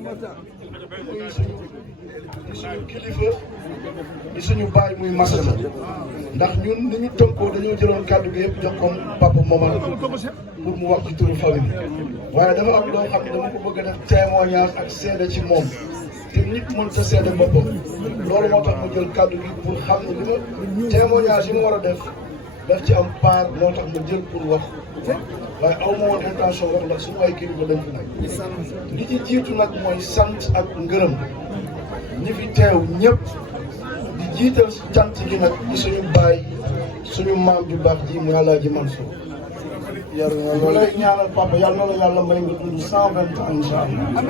muy suñu kilifa di suñu baay muy Masata ndax ñun ni ñu tënkoo dañoo jëloon kàddu gi yëpp jox ko papa Momar pour mu wax ci turu famille waaye dafa am loo xam ne dama ko bëgg a def témoignage ak seede ci moom te nit mënut a seede boppam loolu moo tax ma jël kàddu gi pour xam ne li ma témoignage yi ma war a def daf ci am part moo tax ma jël pour wax waaye aw ma woon intention wax ndax suñu ay kilifa dañ fi nekk li ci jiitu nag mooy sant ak ngërëm ñi fi teew ñëpp di jiital cant gi nag ci suñu baay suñu maam ju baax ji muy Alaaji Mansour yàlla lay ñaanal papa yàlla na la yàlla may nga dund 120 ans incha allah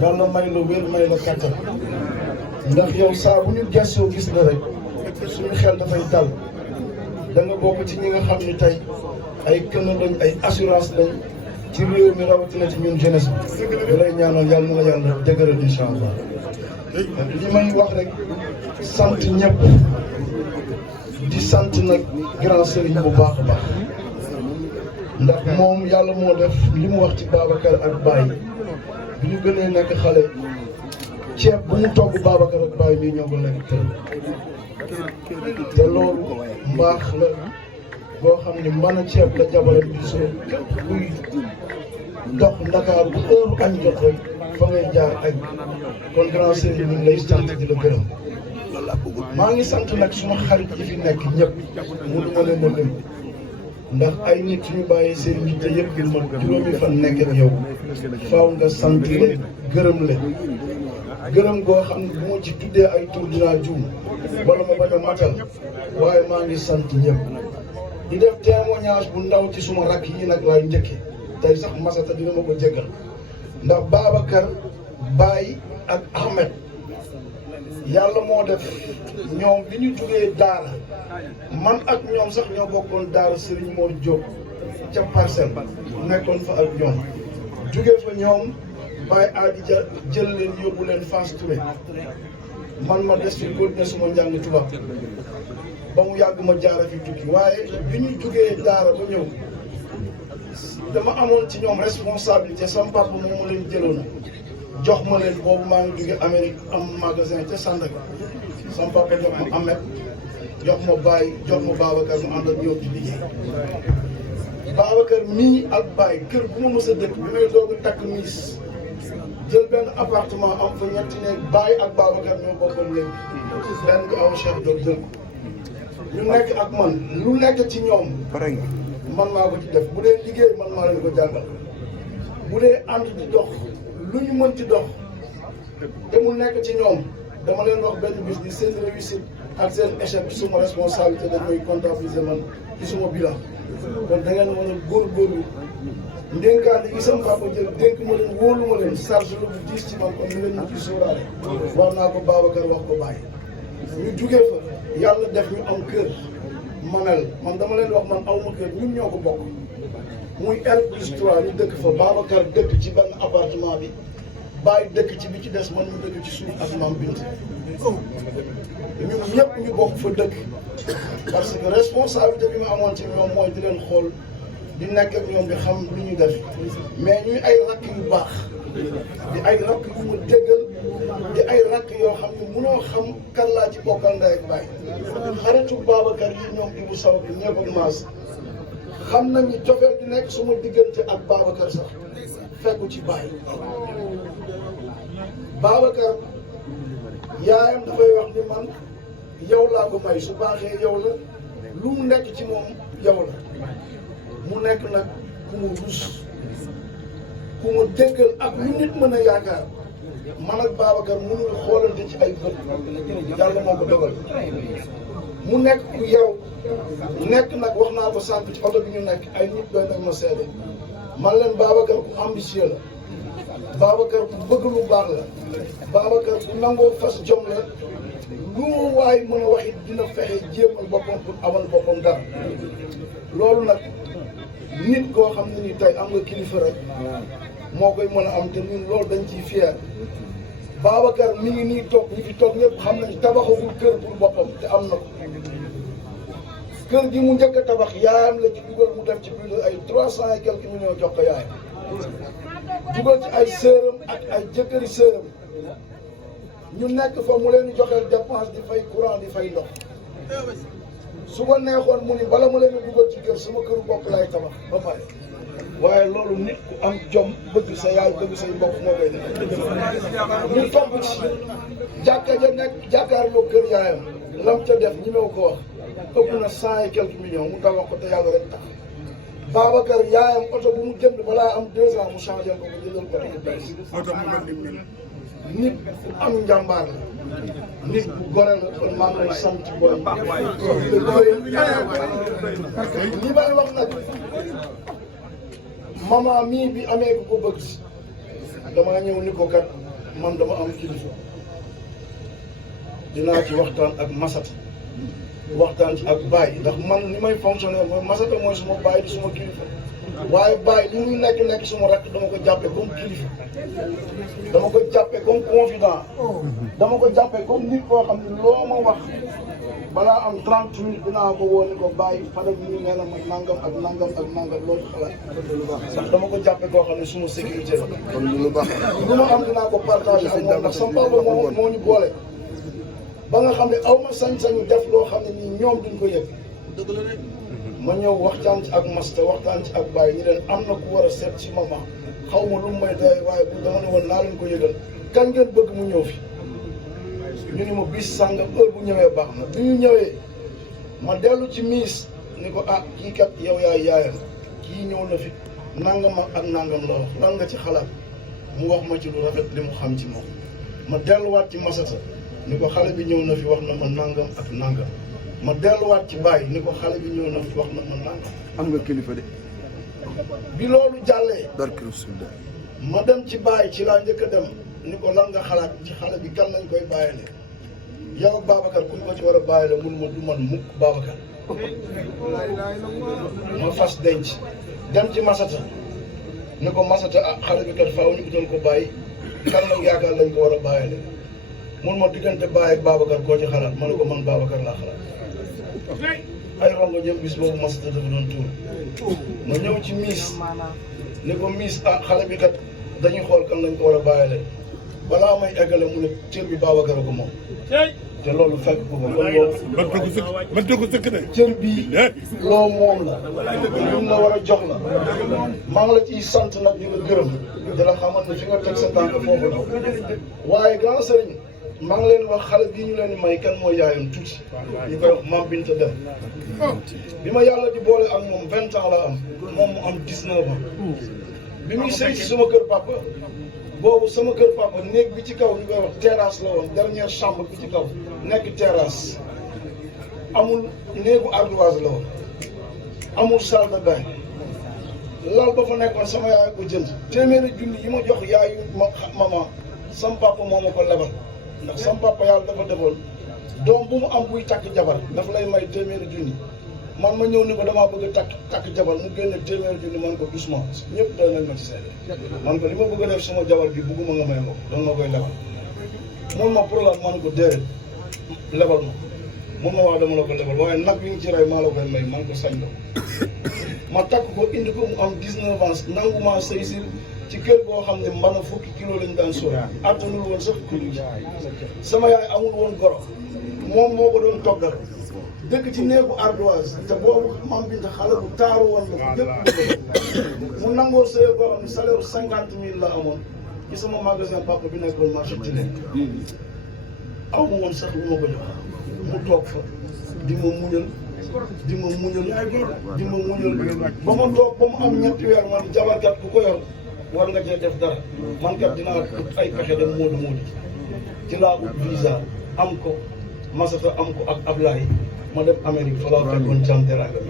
yàlla may la wér may la kattan ndax yow saa bu ñu gëstoo gis na rek suñu xel dafay dal da nga bokk ci ñi nga xam ne tey ay këna lañ ay assurance lañ ci réew mi rawatina ci ñun jeunesse bi lay ñaanal yàlla na la yàlla dëgëral incha allah li may wax rek sant ñëpp di sant nag grand sëriñ bu baax a baax ndax moom yàlla moo def li mu wax ci Babacar ak Baye bi ñu gënee nekk xale ceeb bu mu togg Babacar ak Baye bii ñoo ko lekk te loolu mbaax la boo xam ne mën a ceeb la jabaram di soo képp kuy dox Ndakaar bu heure añ jot rek fa ngay jaar añ kon grand sëriñ ñu ngi lay sant di la gërëm maa ngi sant nag suma xarit yi fi nekk ñëpp mënu ma leen a lim ndax ay nit suñu bàyyee seen yitte yëpp bi ma juróomi fan nekk ak yow faaw nga sant leen gërëm leen gërëm goo xam ne bu ma ci tuddee ay tur dinaa juum wala ma bañ a matal waaye maa ngi sant ñëpp di def témoignage bu ndaw ci suma rakk yi nag laay njëkke tey sax Masata dina ma ko jéggal ndax Babacar Baye ak Ahmed yàlla moo def ñoom bi ñu jugee daara man ak ñoom sax ñoo bokkoon daara Serigne Mor Diop ca Parcelles nekkoon fa ak ñoom jugee fa ñoom Baye Adi jël leen yóbbu leen Fass Touré man ma des fi continuer suma njàng tubaab ba mu yàgg ma jaara fi tukki waaye bi ñu jugee daara ba ñëw dama amoon ci ñoom responsabilité sama papa moom ma leen jëloon jox ma leen boobu maa ngi jóge Amérique am magasin ca Sandaga sama papa jox ma Ahmed jox ma Baye jox ma Babacar mu ànd ak ñoom ci liggéey Babacar mii ak Baye kër bu ma mës a dëkk bi may doog a takk miis jël benn appartement am fa ñetti néeg Baye ak Babacar ñoo bokkoon léegi benn nga aw Cheikh Diop jël ñu nekk ak man lu nekk ci ñoom man maa ko ci def bu dee liggéey man maa leen ko jàngal bu dee ànd di dox lu ñu mën ci dox te mu nekk ci ñoom dama leen wax benn bis ni seen réussite ak seen échec ci suma responsabilité dañ koy comptabiliser man ci suma bilan kon da ngeen war a góorgóorlu ndénkaane yi sama papa jël dénk ma leen wóolu ma leen charge la bu diis ci man kon ni ngeen ñu ci sóoraale wax naa ko Babacar wax ko Baye ñu jugee fa yàlla def ñu am kër manel man dama leen wax man aw ma kër ñun ñoo ko bokk muy R+3 ñu dëkk fa Babacar dëkk ci benn appartement bi Baye dëkk ci bi ci des man ñu dëkk ci suuf ak Mame Bint ñun ñëpp ñu bokk fa dëkk parce que responsabilité bi ma amoon ci ñoom mooy di leen xool di nekk ak ñoom di xam lu ñu def mais ñuy ay rakk yu baax di ay rakk yu ma déggal di ay rakk yoo xam ne mënoo xam kan laa ci bokkal ndey ak baay xaritu Babacar yi ñoom Ibou Sow bi ñëpp ak maas xam nañu cofeel di nekk suma diggante ak Babacar sax fekku ci baay Babacar yaayam dafay wax ni man yow laa ko may su baaxee yow la lu mu nekk ci moom yow la mu nekk nag ku mu rus ku mu déggal ak lu nit mën a yaakaar man ak Babacar mënul xoolante ci ay bët yàlla moo ko dogal mu nekk ku yow nekk nag wax naa ko sànq ci oto bi ñu nekk ay nit doy nag ma seede man leen Babacar ku ambitieux la Babacar ku bëgg lu baax la Babacar ku nangoo fas jom la lu mu waay mën a wax it dina fexe jéemal boppam pour amal boppam dara loolu nag nit koo xam ne ni tey am nga kilifa rek moo koy mën a am te ñun loolu dañ ciy fier Babacar mi ngi nii toog ñi fi toog ñëpp xam nañ tabaxagul kër pour boppam te am na ko kër gi mu njëkk a tabax yaayam la ci dugal mu def ci plus de ay 300 et quelques millions jox ko yaayam dugal ci ay sëram ak ay jëkkëri sëram ñu nekk fa mu leen di joxeel dépense di fay courant di fay ndox su ko neexoon mu ni bala ma leen a dugal ci kër sama këru bopp lay tabax ba pare waaye loolu nit ku am jom bëgg sa yaay bëgg say mbokk moo koy def ñu topp ci jàkka ja nekk jàkkaarloo kër yaayam lam ca def ñi mew ko wax ëpp na 100 et quelques millions mu tabax ko te yàlla rek tax Babacar yaayam oto bu mu jënd balaa am 2 ans mu changé ko ba jëndal ko oto bees nit ku am njàmbaar la nit bu gore la kon maa ngi lay sant ci booy li may wax nag maman mii bi amee ku ko bëgg damaa ñëw ni ko kat man dama am kilifa dinaa ci waxtaan ak Masata waxtaan ci ak Baye ndax man ni may fonctionner mooy Masata mooy suma Baye di suma kilifa waaye Baye li muy nekk suma rakk dama ko jàppe comme kilifa dama ko jàppe comme confident dama ko jàppe comme nit koo xam ne loo ma wax balaa am 30 minutes dinaa ko woo ni ko Baye Fadel ñu nee na ma nangam ak nangam ak nangam loolu xalaat ndax dama ko jàppe koo xam ne suma sécurité la kon lu baax lu ma am dinaa ko partagé ak moom ndax sama papa moo ñu boole ba nga xam ne aw ma sañ-sañu def loo xam ne nii ñoom duñ ko yëg ma ñëw waxtaan ci ak Masta waxtaan ci ak Baye ñu leen am na ku war a seet ci maman xaw ma lu mu may doy waaye bu dama ne woon naa leen ko yëgal kan ngeen bëgg mu ñëw fi ñu ni ma bis sàngam heure bu ñëwee baax na bi ñu ñëwee ma dellu ci miis ni ko ah kii kat yow yaay yaayam kii ñëw na fi nangam ak nangam la wax lan nga ci xalaat mu wax ma ci lu rafet li mu xam ci moom ma delluwaat ci Masata ni ko xale bi ñëw na fi wax na ma nangam ak nangam ma delluwaat ci Baye ni ko xale bi ñëw na fi wax na ma nangam. am nga kilifa de. bi loolu jàllee. barke Rasulullah. ma dem ci Baye ci laa njëkk a dem ni ko lan nga xalaat ci xale bi kan lañ koy bàyyile yow ak Babacar ku ñu ko ci war a bàyyile mun ma du man mukk Babacar. ma fas denc dem ci Masata ni ko Masata ah xale bi kat faaw ñu utal ko Baye kan lañ yaakaar lañ ko war a bàyyile mun ma diggante Baye ak Babacar koo ci xalaat ma ne ko man Babacar laa xalaat ay rongo ñëw bis boobu Masata dafa doon tuur ma ñëw ci miis ni ko miis ah xale bi kat dañuy xool kan lañ ko war a bàyyile balaa may eggale mu ne cër bi Babacar ko moom te loolu fekk ko ko man dëgg sëkk de cër bi loo moom la luñ la war a jox la maa ngi la ciy sant nag di la gërëm di la xamal ne fi nga teg sa tànk foofu la waaye grand sëriñ maa ngi leen wax xale bii ñu leen di may kan mooy yaayam tuuti ñu koy wax Mame Binta Dem bi ma yàlla di boole ak moom 20 ans la am moom mu am 19 ans bi muy sëy si sama kër papa boobu sama kër papa néeg bi ci kaw ñu koy wax terrasse la woon dernière chambre bi ci kaw nekk terrasse amul néegu ardoise la woon amul salle de bain lal ba fa nekkoon sama yaay ko jënd téeméeri junni yi ma jox yaayu maman sama papa moo ma ko lebal ndax sama papa yàlla dafa defoon doom bu mu am buy takk jabar dafa lay may téeméeri junni man ma ñëw ni ko damaa bëgg a takk jabar mu génne téeméeri junni man ko doucement ñëpp doon nañ ma ci seede man ko li ma bëgg a def sama jabar bi bëgguma nga may ko doon ma koy lebal mun ma problème man ko déedéet lebal ma mun ma wax dama la ko lebal waaye nag yi nga ci rey maa la koy may man ko sañ ko ma takk ko indi ko mu am 19 ans nanguma sëy si ci kër boo xam ne mbana fukki kilo lañ daan sóor attanul woon sax kilo sama yaay amul woon goro moom moo ko doon toggal dëkk ci néegu ardoise te boobu Mame Binta xale bu taaru woon la ko ñëpp mu nangoo sëy boo xam ne salaire 50 000 la amoon ci sama magasin papa bi nekkoon marché Tilène aw ma woon sax lu ma ko jox mu toog fa di ma muñal di ma muñal ba ma toog ba mu am ñetti weer man jabarkat ku ko yor war nga cee def dara man kat dinaa ut ay pexe dem moodu ci laa ut visa am ko Masata am ko ak Ablaye ma dem Amérique fa laa fekkoon Thiam Teranga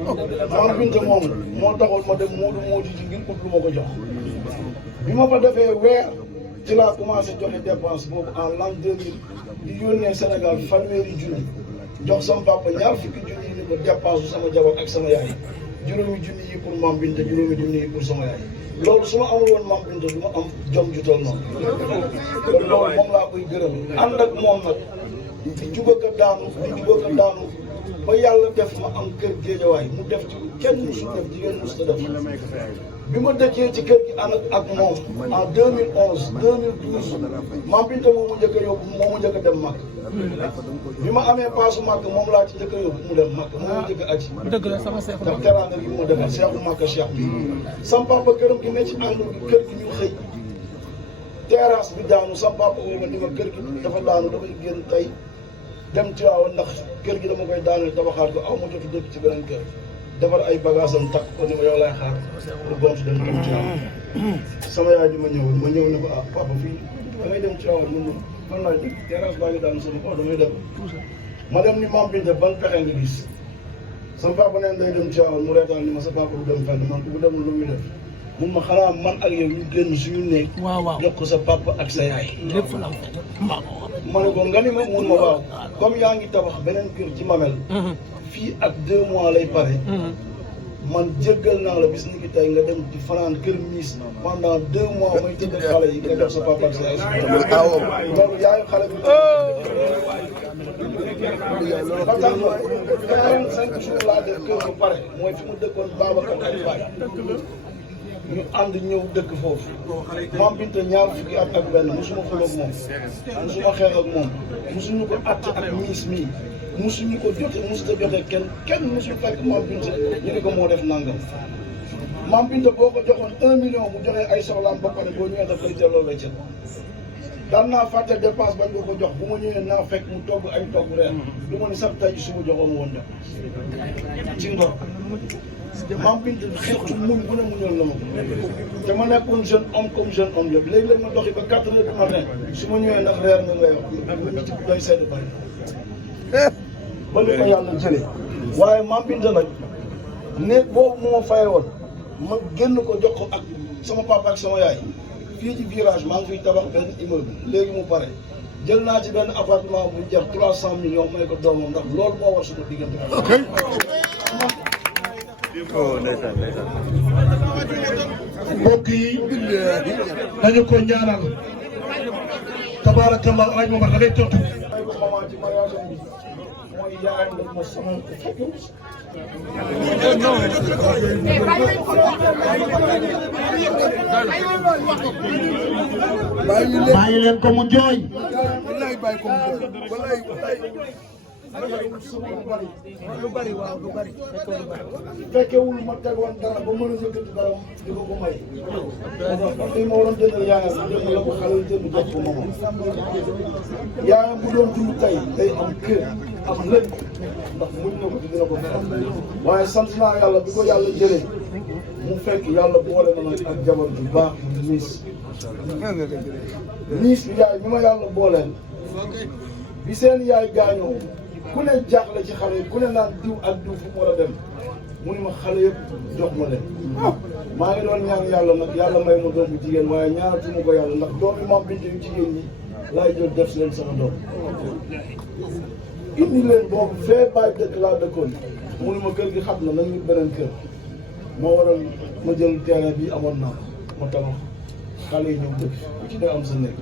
Mame Binta moom moo taxoon ma dem moodu ci ngir ut lu ma ko jox bi ma fa defee weer ci laa commencé joxe dépense boobu en l'an 2000 di yónnee Sénégal fanweeri junni jox sama papa ñaar fukki junni yi ni ko dépense su sama jabar ak sama yaay juróomi junni yi pour Mame Binta juróomi junni yi pour sama yaay loolu su ma amul woon Mame Binta du ma am jom ju toll noonu kon loolu moom laa koy gërëm ànd ak moom nag di jubaka daanu ba yàlla def ma am kër Géejawaay mu def ci kenn musu def jigéen musu def bi ma dëkkee ci kër gi ànd ak moom en 2011 2012 Mame Binta moo mu njëkk a yóbbu moo mu njëkk a dem Makka bi ma amee paasu Makka moom laa ci njëkk a yóbbu mu dem Makka moo mu njëkk a aji dëgg la sama seex ndax teraanga gi mu defal Seexu Makka Cheikh bi sam papa këram gi ne ci ànd bi kër gi ñu xëy terrasse bi daanu sam papa woo ma ni ma kër gi dafa daanu dafay génn tey dem Tiwaawan ndax kër gi dama koy daaneel tabaxaat ko aw ma jotu dëkk ci beneen kër defar ay bagages am takk ko ni ma yow lay xaar pour gont dem Tiwaawan sama yaay di ma ñëw ne ko ah papa fii da ngay dem Tiwaawan mun na man laay dëkk terrasse baa ngi daanu sama kaw damay dem ma dem ni Mame Binta ban pexe nga gis sama papa neen day dem Tiwaawan mu reetaan ni ma sa papa du dem fenn man ko bu demul lu muy def mun ma xanaa man ak yow ñu génn suñu néeg jox ko sa papa ak sa yaay lépp la ma ne ko nga ni ma mun ma waaw comme yaa ngi tabax beneen kër ci Mamel fii ak 2 mois lay pare man jéggal naa la bis ni ki tey nga dem di fanaan kër miis pendant 2 mois may tëggal xale yi nga def sa papa ak sa yaay loolu yaayu xale bi ba tax na 45 jours laa def kër bu pare mooy fi mu dëkkoon Babacar ak Baye ñu ànd ñëw dëkk foofu Mame Binta ñaar fukki at ak benn musuma xuloo ak moom musuma xeex ak moom musuñu ko atte ak miis mii musuñu ko jote musuta jote kenn musu fekk Mame Binta ñu ne ko moo def nangam Mame Binta boo ko joxoon 1 million bu joxee ay soxlaam ba pare boo ñëwee daf lay delloo weccet daan naa fàtte dépense bañ ko jox bu ma ñëwee naa fekk mu togg ay togg reer du ma ni sax tey suba joxoon woon def ci ngor Mame Binta xeetu muñ bu ne muñoon la ma te ma nekkoon jeune homme comme jeune homme yëpp léegi-léegi ma doxi ba 4 heures du matin su ma ñëwee ndax reer nga ngay wax doy sedd bari ba li ko yàlla jëlee waaye Mame Binta nag néeg boobu moo faye woon ma génn ko jox ko ak sama papa ak sama yaay fii ci virage maa ngi fiy tabax benn immeuble léegi mu pare jël naa ci benn appartement bu jar 300 millions may ko doomam ndax loolu moo war suñu diggante mbokk yi dañu ko ñaanal tabaarakallah alaaj Momar da ngay tontu maman ci mariage bi mooy yaayam daf ma sonal ko fekkewul bàyyi leen ko mu jooy lu bari waaw lu bari fekkewul ma tegoon dara ba mën a yëkkati dara di ko may parce que ma waroon jëndal yaayam jënd la ko xale jënd jox ko maman yaayam bu doon dund tey day am kër am lépp ndax muñ na ko ci dina ko fexe waaye sant naa yàlla bi ko yàlla jëlee mu fekk yàlla boole na nag ak jabar bu baax miis bi yaay bi ma yàlla booleel bi seen yaay gaañoo ku ne jaaxle ci xale yi ku ne naan diw ak diw fu mu war a dem mu ni ma xale yëpp jox ma leen maa ngi doon ñaan yàlla nag yàlla may ma doom bu jigéen waaye ñaanatuma ko yàlla ndax doomi Mame Binta yu jigéen ñi laay jël def leen sama doom indi leen boobu fee bàyyi dëkk laa dëkkoon mu ni ma kër gi xam na nañ ñu beneen kër moo waral ma jël terrain bi amoon naa ma tabax xale yi ñëw dëkk ku ci dee am sa nekk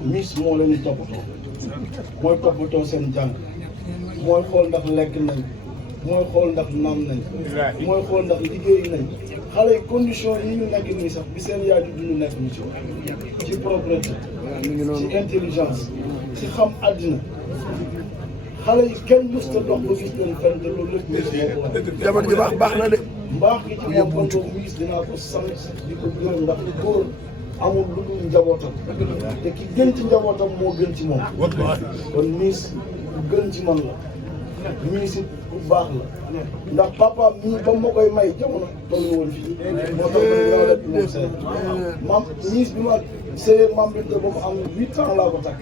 miss moo leen di toppatoo mooy toppatoo seen jàng mooy xool ndax lekk nañ mooy xool ndax naan nañ mooy xool ndax liggéey nañ xale yi condition yi ñu nekk nii sax bi seen yaay di dund nekk ñu ci propreté ci intelligence ci xam àddina xale yi kenn mës ta dox ba gis leen fenn te loolu lépp miis moo ko wax jamono ji baax na de mbaax gi ci moom kon boobu miis dinaa ko sant di ko gërëm ndax góor amul lu dul njabootam te ki gën ci njabootam moo gën ci moom kon miis bu gën ci man la miis it bu baax la ndax papaam mii ba ma koy may jamono tollu woon fii moo tax yow rek moom seen mam miis bi ma sëyee Mame Binta ba mu am 8 ans laa ko takk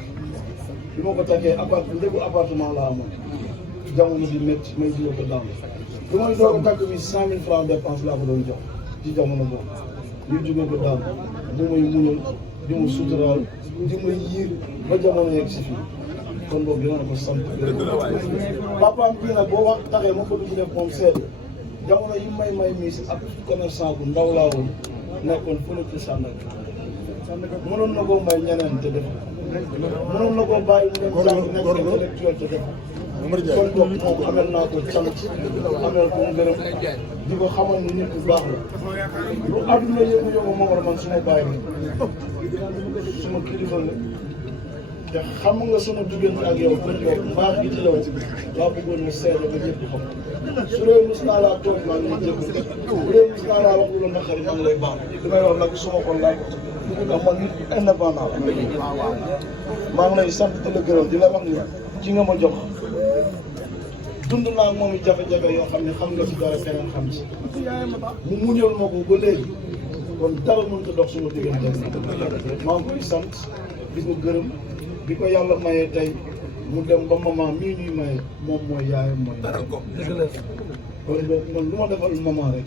bi ma ko takkee njëgu appartement laa amoon jamono bi métti may jiw ko daan bi may doog a takk bi 100 000 francs dépense laa ko doon jox ci jamono boobu ñu jóge ko daan di may muñal di ma suturaal di ma yiir ba jamono yegg si fii kon boobu dina ko sant papaam bii nag boo wax taxee ma ko dugg def moom seede jamono yi may miis ak commerçant bu ndaw laa woon nekkoon fële ci Sandaga mënoon na koo may ñeneen te def mënoon na koo bàyyi mu dem jàng nekk intellectuel te def kon boog moom amel naa ko cant amel ko ngërëm di ko xamal ni nit ku baax la lu àdduna yëngu yëngu Momar man suma bàyyi suma kilifa la te xam nga sama diggante ak yow kon yow mbaax gi ci yow laa bëggoon nga seede ba ñëpp xam su dee mos naa laa toog maa ngi lay jégalu bu dee mos naa laa wax lu la naqari maa ngi lay baal li may wax nag suma xol laa ko ndax man nit indépendant maa ngi lay sant di la gërëm di la wax ni ci nga ma jox dund naa ak moom i jafe-jafe yoo xam ne xam nga ci dara keneen xam ci mu muñal ma ko ba léegi kon dara mënut a dox suma diggante maa ngi koy sant di ko gërëm bi ko yàlla mayee tey mu dem ba maman mii ñuy maye moom mooy yaayam mooy kon man lu ma defal maman rek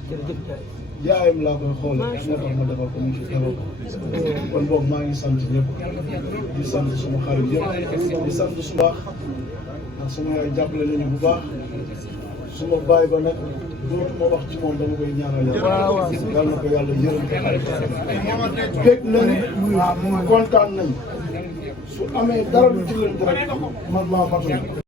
yaayam laa koy xoole moo tax ma defal ko mu ci defal ko kon boobu maa ngi sant ñëpp di sant suma xarit yëpp di sant su baax ndax suma yaay jàppale nañu bu baax suma baay ba nag dootuma wax ci moom dama koy ñaanal yàlla yàlla na ko yàlla yërëm ko xarit bég nañ kontaan nañ su amee dara lu ci leen rek man maa matul